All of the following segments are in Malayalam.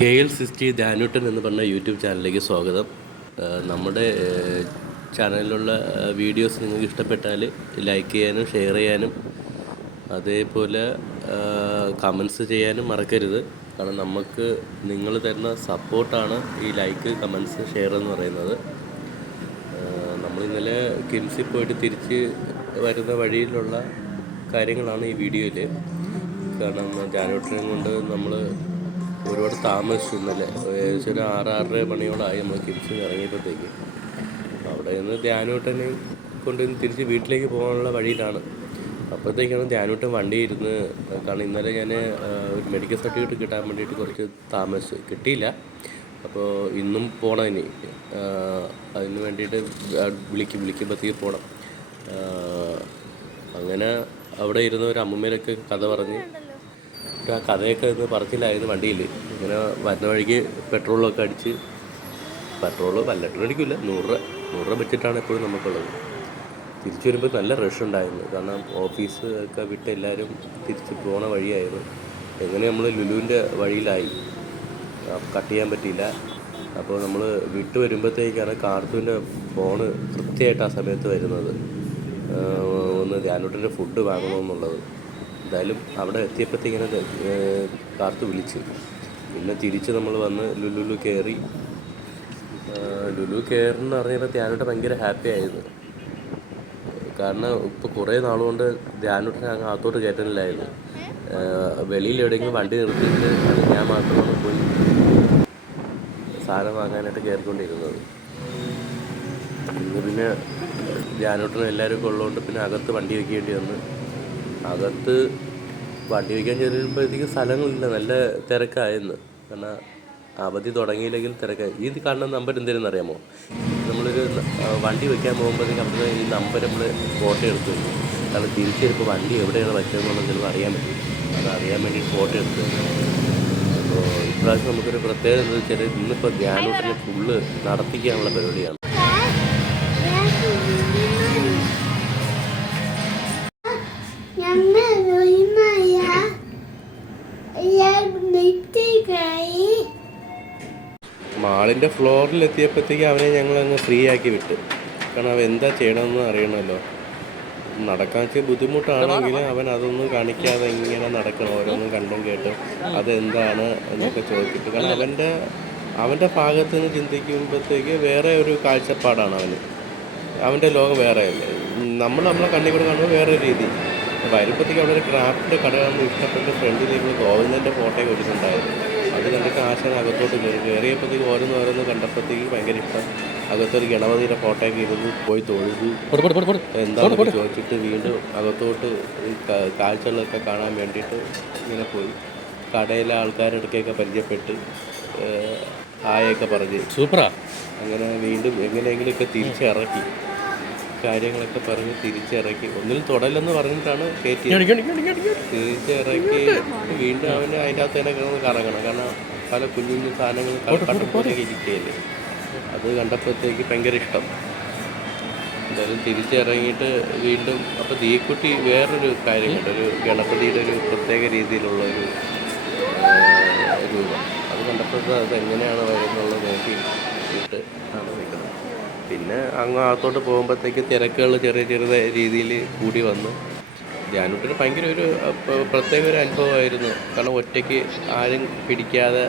KL60 ധ്യാനൂട്ടൻ എന്ന് പറഞ്ഞ യൂട്യൂബ് ചാനലിലേക്ക് സ്വാഗതം. നമ്മുടെ ചാനലിലുള്ള വീഡിയോസ് നിങ്ങൾക്ക് ഇഷ്ടപ്പെട്ടാൽ ലൈക്ക് ചെയ്യാനും ഷെയർ ചെയ്യാനും അതേപോലെ കമൻസ് ചെയ്യാനും മറക്കരുത്. കാരണം നമുക്ക് നിങ്ങൾ തരുന്ന സപ്പോർട്ടാണ് ഈ ലൈക്ക്, കമൻസ്, ഷെയർ എന്ന് പറയുന്നത്. നമ്മൾ ഇന്നലെ കിംസിൽ പോയിട്ട് തിരിച്ച് വരുന്ന വഴിയിലുള്ള കാര്യങ്ങളാണ് ഈ വീഡിയോയിൽ. കാരണം ധ്യാനൂട്ടനെ കൊണ്ട് നമ്മൾ ഒരുപാട് താമസിച്ചു. ഇന്നലെ ഏകദേശം ഒരു 6-6:30 മണിയോളായി നമ്മൾ കിംസിൽ നിന്ന് ഇറങ്ങിയപ്പോഴത്തേക്ക്. അവിടെ നിന്ന് ധ്യാനൂട്ടനെ കൊണ്ട് തിരിച്ച് വീട്ടിലേക്ക് പോകാനുള്ള വഴിയിലാണ്. അപ്പോഴത്തേക്കാണ് ധ്യാനൂട്ടൻ വണ്ടിയിരുന്ന്. കാരണം ഇന്നലെ ഞാൻ ഒരു മെഡിക്കൽ സർട്ടിഫിക്കറ്റ് കിട്ടാൻ വേണ്ടിയിട്ട് കുറച്ച് താമസിച്ച് കിട്ടിയില്ല. അപ്പോൾ ഇന്നും പോകണം. ഇനി അതിന് വേണ്ടിയിട്ട് വിളിക്കുമ്പോഴത്തേക്ക് പോകണം. അങ്ങനെ അവിടെ ഇരുന്ന ഒരു അമ്മൂമ്മയിലൊക്കെ കഥ പറഞ്ഞ് ആ കഥയൊക്കെ ഇന്ന് പറച്ചിലായിരുന്നു വണ്ടിയിൽ. ഇങ്ങനെ വരുന്ന വഴിക്ക് പെട്രോളൊക്കെ അടിച്ച്, പെട്രോള് പല്ലട്ടിന് അടിക്കില്ല, 100 രൂപ വെച്ചിട്ടാണ് എപ്പോഴും നമുക്കുള്ളത്. തിരിച്ചു വരുമ്പോൾ നല്ല റഷ് ഉണ്ടായിരുന്നു. കാരണം ഓഫീസ് ഒക്കെ വിട്ട് എല്ലാവരും തിരിച്ച് പോണ വഴിയായിരുന്നു. എങ്ങനെ നമ്മൾ ലുലുവിൻ്റെ വഴിയിലായി, കട്ട് ചെയ്യാൻ പറ്റിയില്ല. അപ്പോൾ നമ്മൾ വിട്ട് വരുമ്പോഴത്തേക്കാണ് കാർത്തൂൻ്റെ ഫോണ് കൃത്യമായിട്ട് ആ സമയത്ത് വരുന്നത്, ഒന്ന് ധ്യാനൂട്ടൻ്റെ ഫുഡ് വാങ്ങണമെന്നുള്ളത്. എന്തായാലും അവിടെ എത്തിയപ്പോഴത്തേക്കിങ്ങനെ കാർത്ത് വിളിച്ച്. പിന്നെ തിരിച്ച് നമ്മൾ വന്ന് ലുലു കയറി. ലുലു കയറുന്ന പറഞ്ഞപ്പോൾ ധ്യാനൂട്ടൻ ഭയങ്കര ഹാപ്പി ആയിരുന്നു. കാരണം ഇപ്പോൾ കുറേ നാളുകൊണ്ട് ധ്യാനൂട്ടനെ അങ്ങ് അകത്തോട്ട് കയറ്റുന്നില്ലായിരുന്നു. വെളിയിൽ എവിടെയെങ്കിലും വണ്ടി നിർത്തിയിട്ട് അത് ഞാൻ മാത്രമാണ് പോയി സാധനം വാങ്ങാനായിട്ട് കയറിക്കൊണ്ടിരുന്നത്. ഇന്ന് പിന്നെ ധ്യാനൂട്ടനും എല്ലാവരും ഉള്ളതുകൊണ്ട് പിന്നെ അകത്ത് വണ്ടി വയ്ക്കേണ്ടി വന്ന്. അകത്ത് വണ്ടി വയ്ക്കാൻ ചെല്ലുമ്പോഴത്തേക്ക് സ്ഥലങ്ങളില്ല, നല്ല തിരക്കായിരുന്നു. കാരണം അവധി തുടങ്ങിയില്ലെങ്കിൽ തിരക്കായി. ഈ കാണുന്ന നമ്പർ എന്തെങ്കിലും അറിയാമോ? നമ്മളൊരു വണ്ടി വയ്ക്കാൻ പോകുമ്പോഴത്തേക്ക് അവിടെ ഈ നമ്പർ നമ്മൾ ഫോട്ടോ എടുത്ത് വയ്ക്കും. കാരണം തിരിച്ച് ചിലപ്പോൾ വണ്ടി എവിടെയാണ് വയ്ക്കുന്നതെന്നുള്ളത് ചിലപ്പോൾ അറിയാൻ പറ്റും. അത് അറിയാൻ വേണ്ടി ഫോട്ടോ എടുത്ത് വയ്ക്കും. അപ്പോൾ ഇപ്രാവശ്യം നമുക്കൊരു പ്രത്യേകത എന്താ വെച്ചാൽ ഇന്നിപ്പോൾ ധ്യാനൂട്ടനെ ഫുള്ള് നടത്തിക്കാനുള്ള പരിപാടിയാണ്. മാളിൻ്റെ ഫ്ലോറിലെത്തിയപ്പോഴത്തേക്ക് അവനെ ഞങ്ങളങ്ങ് ഫ്രീ ആക്കി വിട്ട്. കാരണം അവൻ എന്താ ചെയ്യണമെന്ന് അറിയണമല്ലോ. നടക്കാൻ വെച്ചാൽ ബുദ്ധിമുട്ടാണെങ്കിൽ അവൻ അതൊന്നും കാണിക്കാതെ ഇങ്ങനെ നടക്കണം, ഓരോന്നും കണ്ടും കേട്ടും അതെന്താണ് എന്നൊക്കെ ചോദിച്ചിട്ട്. കാരണം അവൻ്റെ ഭാഗത്ത് നിന്ന് ചിന്തിക്കുമ്പോഴത്തേക്ക് വേറെ ഒരു കാഴ്ചപ്പാടാണ് അവൻ്റെ ലോകം വേറെ അല്ലേ. നമ്മളെ കണ്ണിൽ കൂടെ കാണുമ്പോൾ വേറെ രീതി. വരുമ്പോഴത്തേക്ക് അവിടെ ഒരു ക്രാഫ്റ്റ് കട കാണുമ്പോൾ ഇഷ്ടപ്പെട്ട് ഫ്രണ്ടിലേക്ക് ഗോവിന്ദൻ്റെ ഫോട്ടോയൊക്കെ വെച്ചിട്ടുണ്ടായിരുന്നു. അത് കണ്ടിട്ട് ആശാൻ അകത്തോട്ട് കയറിയപ്പോഴത്തേക്ക് ഓരോന്ന് കണ്ടപ്പോഴത്തേക്ക് ഭയങ്കര ഇഷ്ടം. അകത്തൊരു ഗണപതിയുടെ ഫോട്ടോയൊക്കെ ഇരുന്ന് പോയി തൊഴുതു. എന്താണെന്ന് ചോദിച്ചിട്ട് വീണ്ടും അകത്തോട്ട് കാഴ്ചകളൊക്കെ കാണാൻ വേണ്ടിയിട്ട് ഇങ്ങനെ പോയി. കടയിലെ ആൾക്കാരുടെ പരിചയപ്പെട്ട് ഹായൊക്കെ പറഞ്ഞ് സൂപ്പറാ. അങ്ങനെ വീണ്ടും എങ്ങനെയെങ്കിലുമൊക്കെ തിരിച്ചിറക്കി, കാര്യങ്ങളൊക്കെ പറഞ്ഞ് തിരിച്ചിറക്കി. ഒന്നിൽ തൊടലെന്ന് പറഞ്ഞിട്ടാണ് തിരിച്ചിറക്കി. വീണ്ടും അവന് അതിൻ്റെ അകത്ത് തന്നെ കിടന്ന് കറങ്ങണം. കാരണം പല കുഞ്ഞു സാധനങ്ങളും കണ്ടപ്പോഴത്തേക്ക് ഇരിക്കുകയല്ലേ. അത് കണ്ടപ്പോഴത്തേക്ക് ഭയങ്കര ഇഷ്ടം. എന്തായാലും തിരിച്ചിറങ്ങിയിട്ട് വീണ്ടും അപ്പോൾ ദീക്കുട്ടി വേറൊരു കാര്യമുണ്ട്, ഒരു ഗണപതിയുടെ ഒരു പ്രത്യേക രീതിയിലുള്ള ഒരു രൂപം. അത് കണ്ടപ്പോഴത്തെ അത് എങ്ങനെയാണ് വരുന്നുള്ളത് നോക്കിയിട്ട് ആണ് നിൽക്കുന്നത്. പിന്നെ അങ്ങ് അകത്തോട്ട് പോകുമ്പോഴത്തേക്ക് തിരക്കുകൾ ചെറിയ രീതിയിൽ കൂടി വന്ന്. ധ്യാനൂട്ടന് ഭയങ്കര ഒരു പ്രത്യേക ഒരു അനുഭവമായിരുന്നു. കാരണം ഒറ്റയ്ക്ക് ആരും എടുക്കാതെ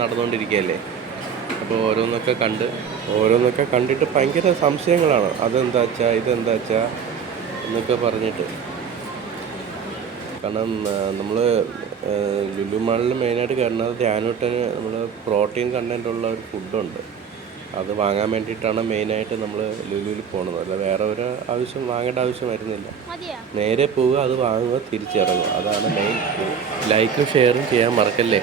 നടന്നുകൊണ്ടിരിക്കുകയല്ലേ. അപ്പോൾ ഓരോന്നൊക്കെ കണ്ടിട്ട് ഭയങ്കര സംശയങ്ങളാണ്. അതെന്താ വെച്ചാൽ ഇതെന്താ വെച്ചാൽ എന്നൊക്കെ പറഞ്ഞിട്ട്. കാരണം നമ്മൾ ലുലു മാളിൽ മെയിനായിട്ട് കയറുന്നത് ധ്യാനൂട്ടന് നമ്മൾ പ്രോട്ടീൻ കണ്ടൻറ്റുള്ള ഒരു ഫുഡുണ്ട്. അത് വാങ്ങാൻ വേണ്ടിയിട്ടാണ് മെയിനായിട്ട് നമ്മൾ ലുലുവിൽ പോകുന്നത്. അല്ല വേറെ ഒരു വാങ്ങേണ്ട ആവശ്യം വരുന്നില്ല. നേരെ പോവുക, അത് വാങ്ങുക, തിരിച്ചിറങ്ങുക. അതാണ് മെയിൻ. ലൈക്കും ഷെയറും ചെയ്യാൻ മറക്കല്ലേ.